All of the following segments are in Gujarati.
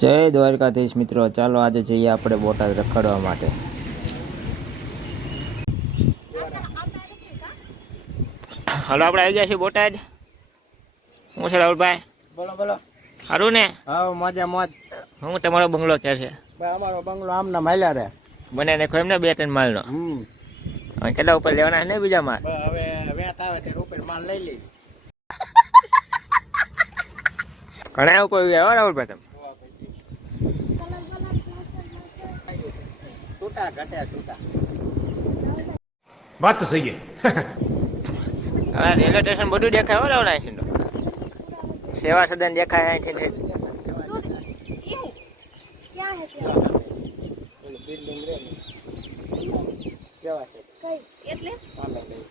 જય દ્વારકાધીશ મિત્રો, ચાલો આજે જઈએ આપણે બોટાદ રખડવા માટે. હાલો આપણે આવી ગયા છીએ બોટાદ. હું છે રાહુલભાઈ? બોલો બોલો. સારું ને? હા મજા મોજ. હું તમારો બંગલો ક્યાં છે? ભાઈ અમારો બંગલો આમના માલ્યા રે બને નાખો એમને 2-3 માલનો. હવે કેટલા ઉપર લેવાના છે ને બીજા માલ? હવે વેત આવે તે ઉપર માલ લઈ લઈ. ઘણા ઉપર આવ્યા રાહુલભાઈ તમે? છૂટા ઘટ્યા છૂટા. વાત તો સહી હે. હા, રેલવે સ્ટેશન બધું દેખાય હો રાહુલ અહીંથી તો. સેવા સદન દેખાય અહીંથી. બિલ્ડિંગ રે કેવા છે કઈ એટલે સામે લઈ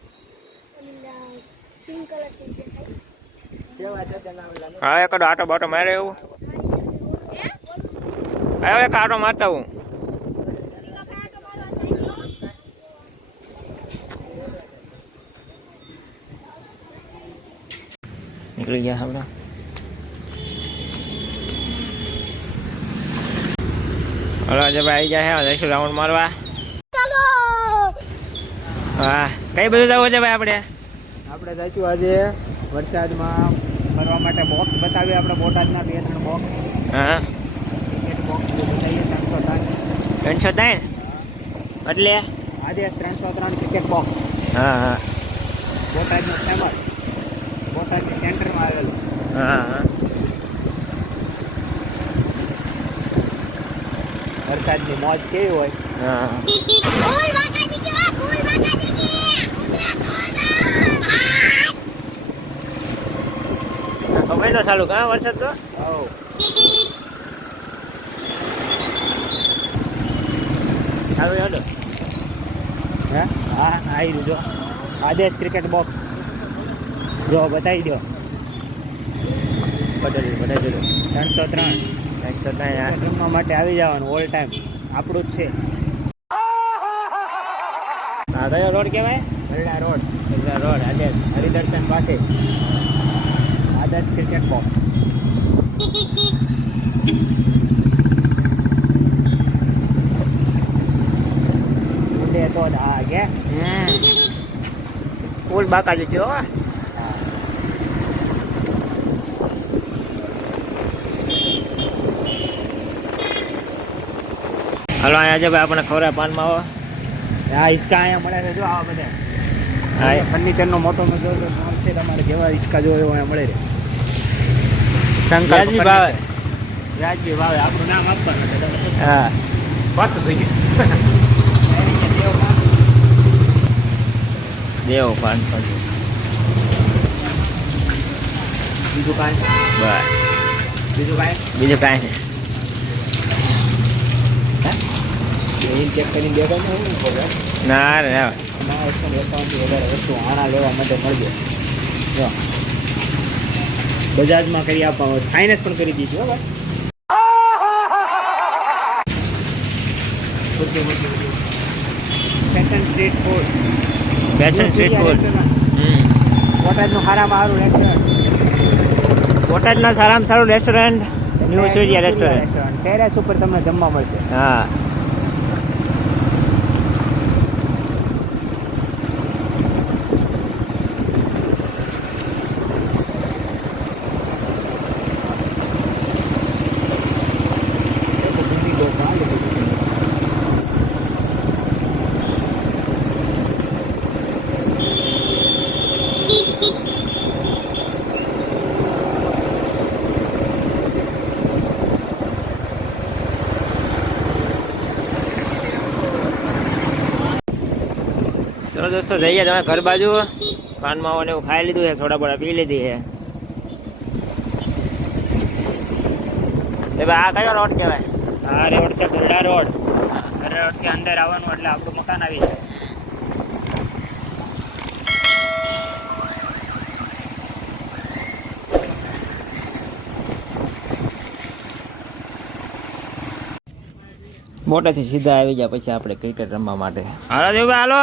પિંક કલર છે દેખાય કેવા છે તેના ઓલા હા, એક આટો બાટો મારે એવું. આવ્યો એક આટો મારતા હું. નીકળી ગયા હમણાં. હલો જે ભાઈ જાય છે, જઈશું રાઉન્ડ મારવા. હા, કઈ બધું જવું છે ભાઈ આપણે? આપણે જઈશું આજે વરસાદમાં ફરવા માટે. બોક્સ બતાવીએ આપણે બોટાદના 2-3 બોક્સ. હા, ટિકિટ બોક્સ બતાવીએ 303. 303 એટલે? આજે 303 ટિકિટ બોક્સ. હા હા બોટાદનું ફેમસ, બોટાદની સેન્ટરમાં આવેલું. હા હા. વરસાદની મોજ કેવી હોય. હા, હવે તો ચાલુ કા વરસાદ તો. ચાલુ હેડો. હે હા આવી જો આદેશ ક્રિકેટ બોક્સ જો બતાવી દો. બતાવી દો. 303 303 રમવા માટે આવી જવાનું. ઓલ ટાઈમ આપણું જ છે. હા, કયો રોડ કહેવાય? હરડા રોડ, હરડા રોડ આદેશ. હરિદર્શન પાસે આદેશ ક્રિકેટ બોક્સ. ઉડે તો જ આ કે ફૂલ બાકાજી છે હો. હાલો અહીંયા છે ભાઈ, આપણને ખબર પાનમાં આવો. આ હિસકા અહીંયા મળે છે જો આવા બધા. હા, ફર્નિચરનો મોટો મજો છે તમારે જેવા હિસકા જોવે અહીંયા મળે છે. વ્યાજબી ભાવે. વ્યાજબી ભાવે. આપણું નામ આપવાનું છે તમે. હા, વાત તો સહી હે. દેવો 500. બીજું કાંઈ બસ બીજું કાંઈ બીજું કાંઈ નહીં. એ ચેક કરીને દેખો ને હું ખબર ના રે ના. અમારા 151 વધારે વસ્તુ આણા લેવા માટે મળજો. જો બજાજમાં કરી આપવા હોય, ફાઇનાન્સ પણ કરી દઈશું. બરાબર. Fashion street food. Fashion street food. બોટાદનું સારામાં સારું રેસ્ટોરન્ટ. બોટાદના સારામાં સારું restaurant new Surya restaurant. Terrace ઉપર તમને જમવા મળશે. હા, ચલો દોસ્તો જઈએ તમે ઘર બાજુ. પાનમાં એવું ખાઈ લીધું છે, સોડા બોડા પી લીધી છે. ભાઈ આ કયો રોડ કહેવાય? આ રોડ છે ગરડા રોડ. ગરડા રોડ થી અંદર આવવાનું એટલે આપણું મકાન આવી જાય. બોટાથી સીધા આવી ગયા પછી આપણે ક્રિકેટ રમવા માટે. હાલો દેવભાઈ હાલો.